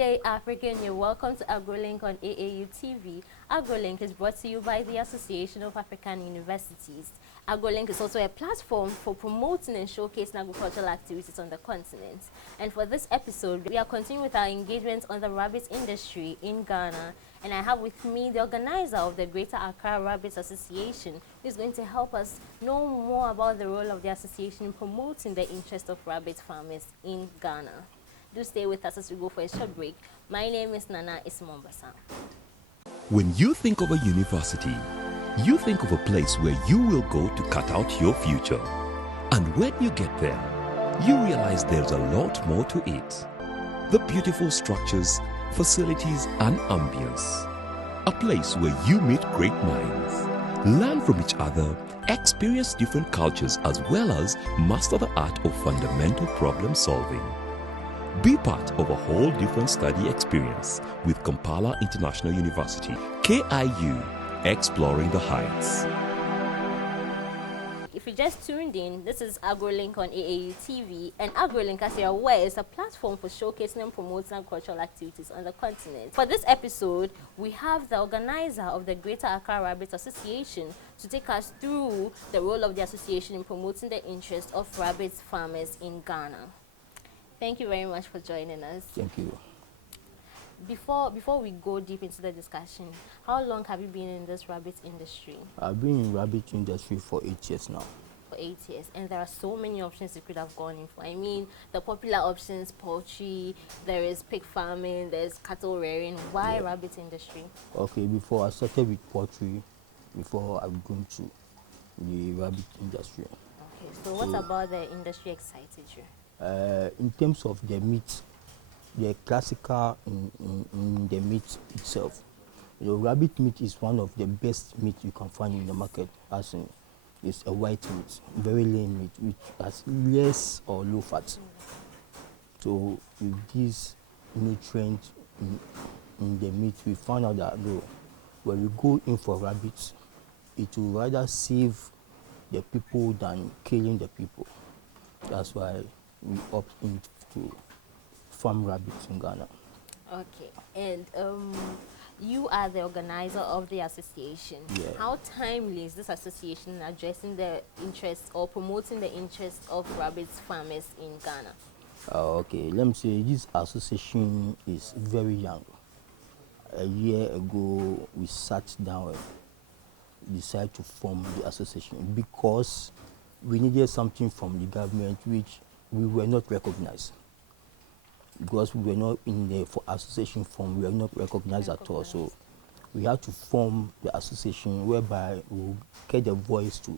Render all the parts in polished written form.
day, African. You're welcome to AgroLink on AAU TV. AgroLink is brought to you by the Association of African Universities. AgroLink is also a platform for promoting and showcasing agricultural activities on the continent. And for this episode, we are continuing with our engagement on the rabbit industry in Ghana. And I have with me the organizer of the Greater Accra Rabbit Association, who is going to help us know more about the role of the association in promoting the interest of rabbit farmers in Ghana. Do stay with us as we go for a short break. My name is Nana Ismombasa. When you think of a university, you think of a place where you will go to cut out your future. And when you get there, you realize there's a lot more to it. The beautiful structures, facilities, and ambience. A place where you meet great minds, learn from each other, experience different cultures, as well as master the art of fundamental problem solving. Be part of a whole different study experience with Kampala International University, KIU, exploring the heights. If you just tuned in, this is AgroLink on AAU TV, and AgroLink, as you're aware, is a platform for showcasing and promoting agricultural activities on the continent. For this episode, we have the organizer of the Greater Accra Rabbit Association to take us through the role of the association in promoting the interest of rabbit farmers in Ghana. Thank you very much for joining us. Thank you. Before we go deep into the discussion, how long have you been in this rabbit industry? I've been in rabbit industry for 8 years now. For 8 years, and there are so many options you could have gone in for. I mean, the popular options: poultry, there is pig farming, there's cattle rearing. Why rabbit industry? Okay, before I started with poultry, before I've gone to the rabbit industry. Okay, so what about the industry excited you? In terms of the meat, the classical in the meat itself, rabbit meat is one of the best meat you can find in the market. As in, it's a white meat, very lean meat, which has less or low fat. So with this nutrient in the meat, we found out that when we go in for rabbits, it will rather save the people than killing the people. That's why we opt into farm rabbits in Ghana. Okay, and you are the organizer of the association. Yeah. How timely is this association in addressing the interest or promoting the interest of rabbit farmers in Ghana? Okay, let me say this association is very young. A year ago, we sat down and decided to form the association because we needed something from the government which we were not recognized. Because we were not in the association form, we were not recognized at all. So we had to form the association whereby we will get the voice to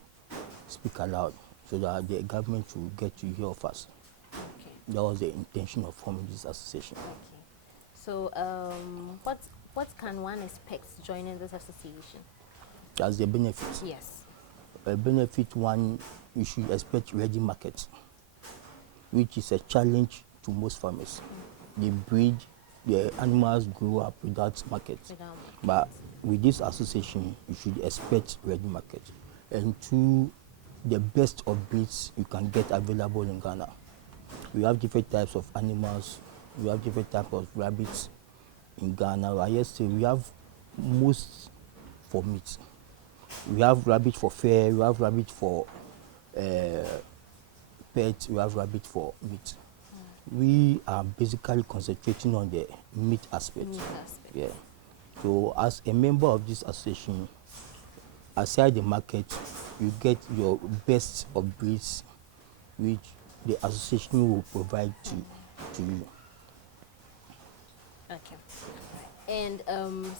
speak aloud so that the government will get to hear of us. Okay. That was the intention of forming this association. Okay. So what can one expect joining this association? That's the benefit. Yes. A benefit one, you should expect ready market, which is a challenge to most farmers. They breed, the animals grow up without market. But with this association, you should expect ready market. And two, the best of breeds you can get available in Ghana. We have different types of animals. We have different types of rabbits in Ghana. I just say we have most for meat. We have rabbit for fur, we have rabbit for pets, we have rabbit for meat. We are basically concentrating on the meat aspect. Yeah. So as a member of this association, aside the market, you get your best of breeds, which the association will provide to you. Okay. And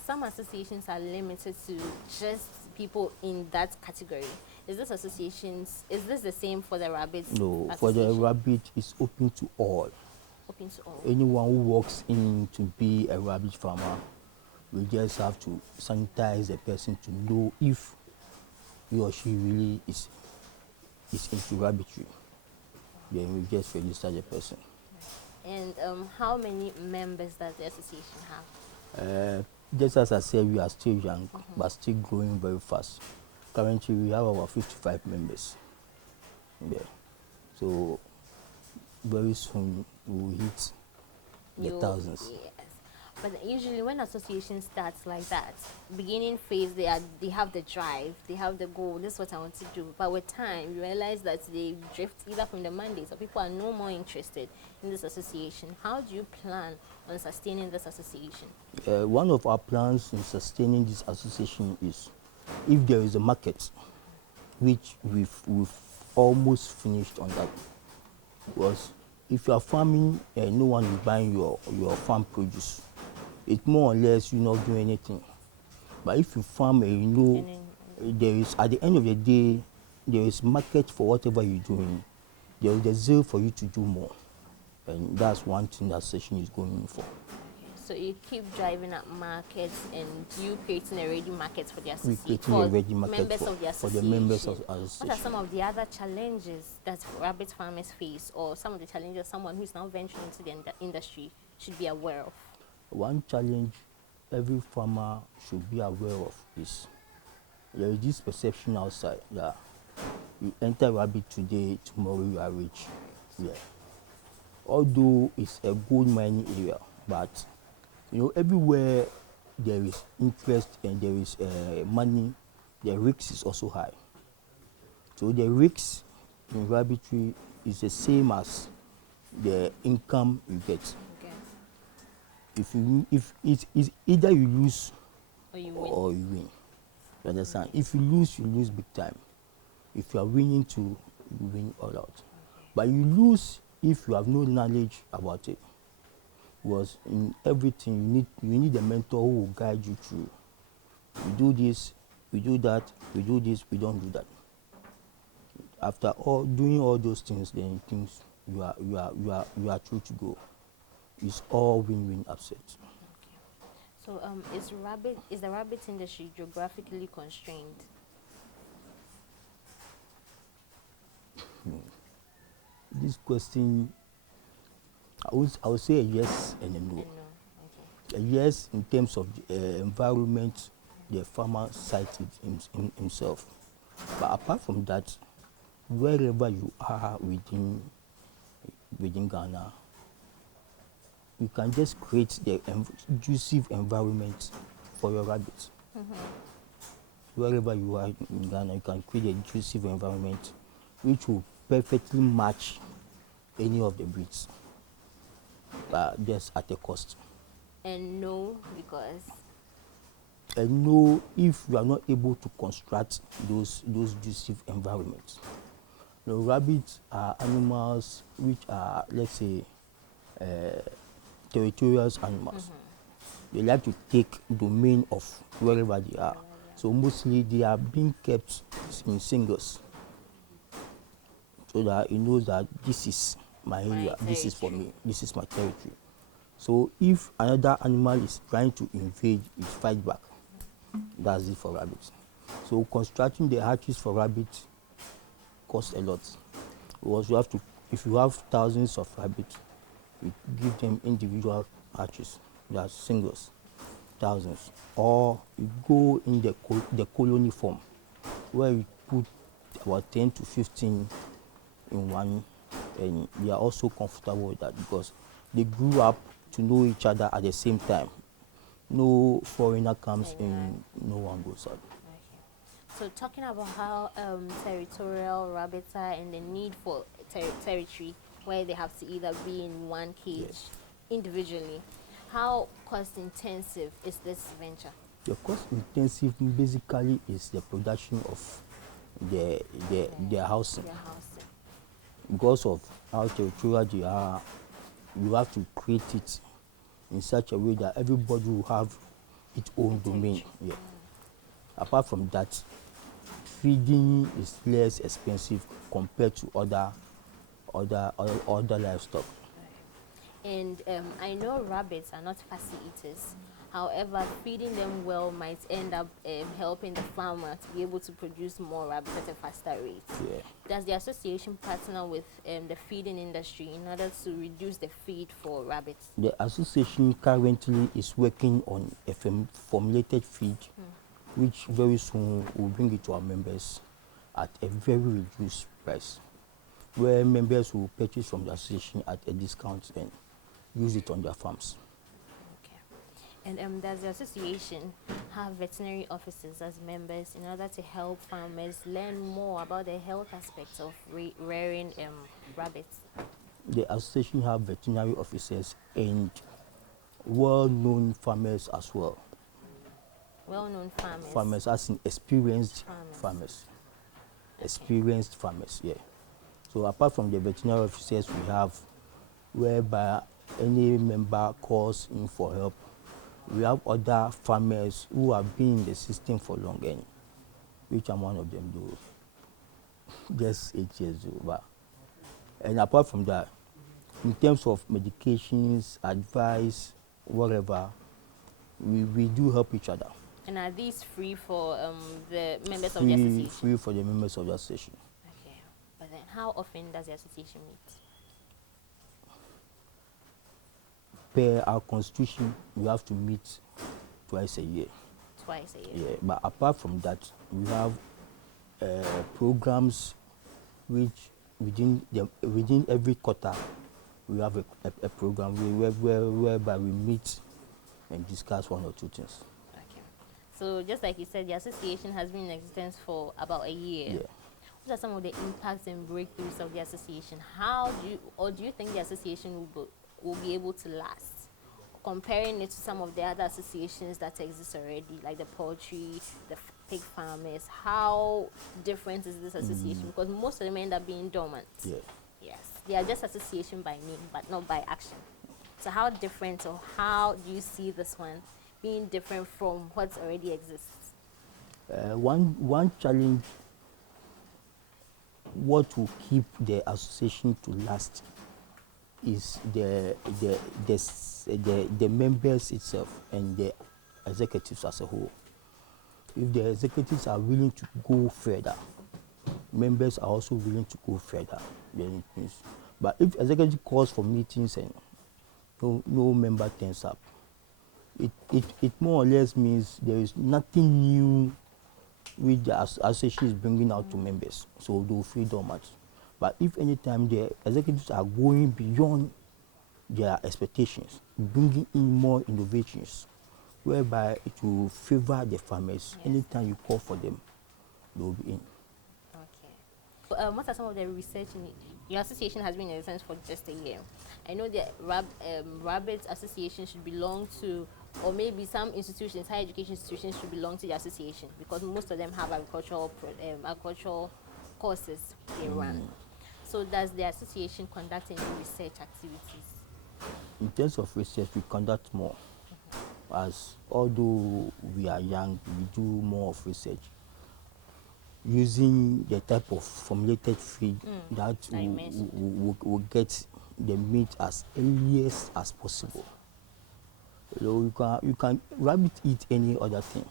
some associations are limited to just people in that category. Is this the same for the rabbits? No, for the rabbit, it's open to all. Open to all. Anyone who walks in to be a rabbit farmer, we just have to sanitize the person to know if he or she really is into rabbitry. Then we just register the person. And how many members does the association have? Just as I said, we are still young, but still growing very fast. Currently, we have about 55 members. Yeah. So very soon we will hit the thousands. Yes. But usually when association starts like that, beginning phase, they have the drive, they have the goal, this is what I want to do. But with time, you realize that they drift either from the mandate or people are no more interested in this association. How do you plan on sustaining this association? One of our plans in sustaining this association is if there is a market, which we've almost finished on that, was if you are farming and no one is buying your farm produce, it's more or less you're not doing anything. But if you farm and you know there is, at the end of the day, there is market for whatever you're doing, there is a zeal for you to do more. And that's one thing that session is going in for. So you keep driving up markets and you creating a ready market for the We association, creating a ready market members of the for association. the members of the association. What are some of the other challenges that rabbit farmers face, or some of the challenges someone who is now venturing into the industry should be aware of? One challenge every farmer should be aware of is there is this perception outside that you enter rabbit today, tomorrow you are rich. Yeah. Although it's a gold mining area, but you know, everywhere there is interest and there is money, the risk is also high. So the risk in rabbitry is the same as the income you get. Okay. If it is either you lose Or you or you win. You understand? If you lose big time. If you are winning too, you win all out. But you lose if you have no knowledge about it. Because in everything you need a mentor who will guide you through. We do this, we do that, we do this, we don't do that. After all doing all those things, then things you are true to go. It's all win-win upset. So is the rabbit industry geographically constrained? This question, I would say a yes and a no. No. Okay. A yes in terms of the environment the farmer cites himself. But apart from that, wherever you are within Ghana, you can just create the conducive environment for your rabbits. Wherever you are in Ghana, you can create a conducive environment which will perfectly match any of the breeds, but just at a cost. And no, because And no, if you are not able to construct those conducive environments. The rabbits are animals which are, let's say, territorial animals. They like to take domain of wherever they are. So mostly they are being kept in singles, so that he knows that this is my area, this is for me, this is my territory. So if another animal is trying to invade, it fight back. That's it for rabbits. So constructing the hatcheries for rabbits costs a lot. Because you have to, if you have thousands of rabbits, you give them individual hatcheries, that's singles, thousands. Or you go in the colony form, where you put about 10 to 15 in one, and they are also comfortable with that because they grew up to know each other at the same time. No foreigner comes in, no one goes out. Okay. So talking about how territorial rabbits are and the need for territory where they have to either be in one cage individually, how cost intensive is this venture? The cost intensive basically is the production of their housing. Because of how territorial they are, you have to create it in such a way that everybody will have its own domain. Yeah. Apart from that, feeding is less expensive compared to other livestock. And I know rabbits are not fussy eaters. However, feeding them well might end up helping the farmer to be able to produce more rabbits at a faster rate. Yeah. Does the association partner with the feeding industry in order to reduce the feed for rabbits? The association currently is working on a formulated feed, which very soon will bring it to our members at a very reduced price, where members will purchase from the association at a discount and use it on their farms. Okay. And does the association have veterinary officers as members in order to help farmers learn more about the health aspects of rearing rabbits? The association have veterinary officers and well-known farmers as well. Well-known farmers. Farmers, as in experienced farmers. Okay. Experienced farmers, yeah. So apart from the veterinary officers we have, whereby any member calls in for help, we have other farmers who have been in the system for long, and which I'm one of them, though. Just 8 years old. And apart from that, in terms of medications, advice, whatever, we do help each other. And are these free for the members of the association? Free for the members of the association. Okay. But then how often does the association meet? Per our constitution, we have to meet twice a year. Twice a year? Yeah, but apart from that, we have programs which within every quarter, we have a program whereby we meet and discuss one or two things. Okay. So just like you said, the association has been in existence for about a year. Yeah. What are some of the impacts and breakthroughs of the association? Do you think the association will be able to last? Comparing it to some of the other associations that exist already, like the poultry, the pig farmers, how different is this association? Because most of them end up being dormant. Yeah. Yes, they are just association by name, but not by action. So how different, or how do you see this one being different from what already exists? One challenge, what will keep the association to last, is the members itself and the executives as a whole. If the executives are willing to go further, members are also willing to go further. Then it means, but if executive calls for meetings and no member turns up, it more or less means there is nothing new which the association is bringing out to members, so they will feel dormant. But if any time the executives are going beyond their expectations, bringing in more innovations, whereby it will favor the farmers, yes. Anytime you call for them, they will be in. Okay. What are some of the research your association has been in existence for just a year? I know the rabbit association should belong to, or maybe some institutions, higher education institutions should belong to the association, because most of them have agricultural courses they run. So does the association conduct any research activities? In terms of research, we conduct more. As although we are young, we do more of research using the type of formulated feed that will get the meat as earliest as possible. So you can rabbit eat any other thing.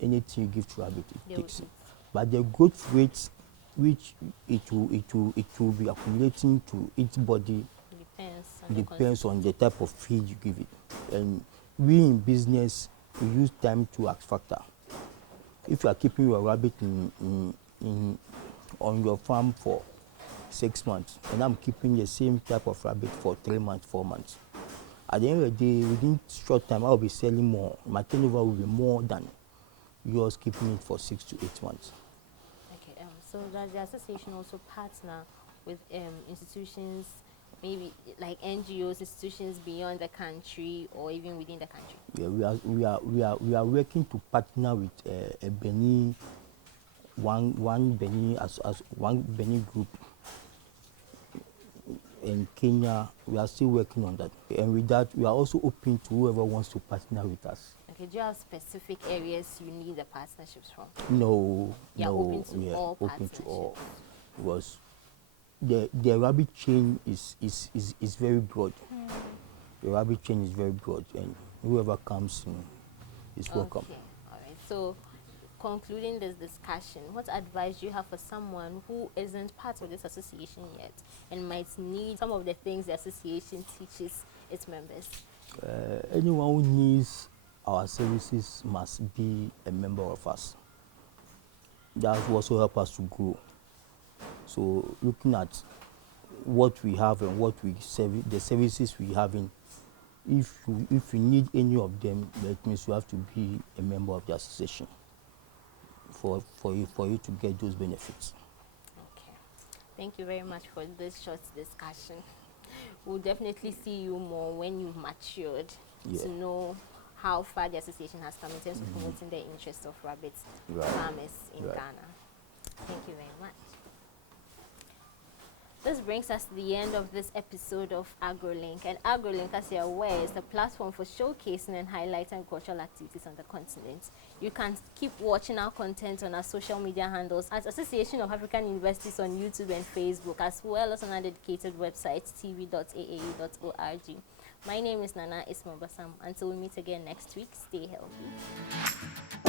Anything you give to rabbit, it takes it. But the growth rates which it will be accumulating to its body depends on the type of feed you give it. And we in business, we use time to X factor. If you are keeping your rabbit on your farm for 6 months, and I'm keeping the same type of rabbit for 3 months, 4 months, at the end of the day, within short time, I'll be selling more. My turnover will be more than yours keeping it for 6 to 8 months. Okay, so does the association also partner with institutions, maybe like NGOs, institutions beyond the country or even within the country? Yeah, we are working to partner with a Benin, one Benin group in Kenya. We are still working on that, and with that, we are also open to whoever wants to partner with us. Okay, do you have specific areas you need the partnerships from? No, yeah, no, open to yeah, all open to all, because the rabbit chain is very broad. The rabbit chain is very broad, and whoever comes in is welcome. Okay, all right. So, concluding this discussion, what advice do you have for someone who isn't part of this association yet and might need some of the things the association teaches its members? Anyone who needs our services must be a member of us. That will also help us to grow. So looking at what we have and what we the services we have in, If you need any of them, that means you have to be a member of the association for you to get those benefits. Okay. Thank you very much for this short discussion. We'll definitely see you more when you've matured to know how far the association has come in terms of promoting the interests of rabbit farmers in Ghana. Thank you very much. This brings us to the end of this episode of AgroLink. And AgroLink, as you're aware, is the platform for showcasing and highlighting agricultural activities on the continent. You can keep watching our content on our social media handles at Association of African Universities on YouTube and Facebook, as well as on our dedicated website, tv.aau.org. My name is Nana Ismail Basam. Until we meet again next week, stay healthy.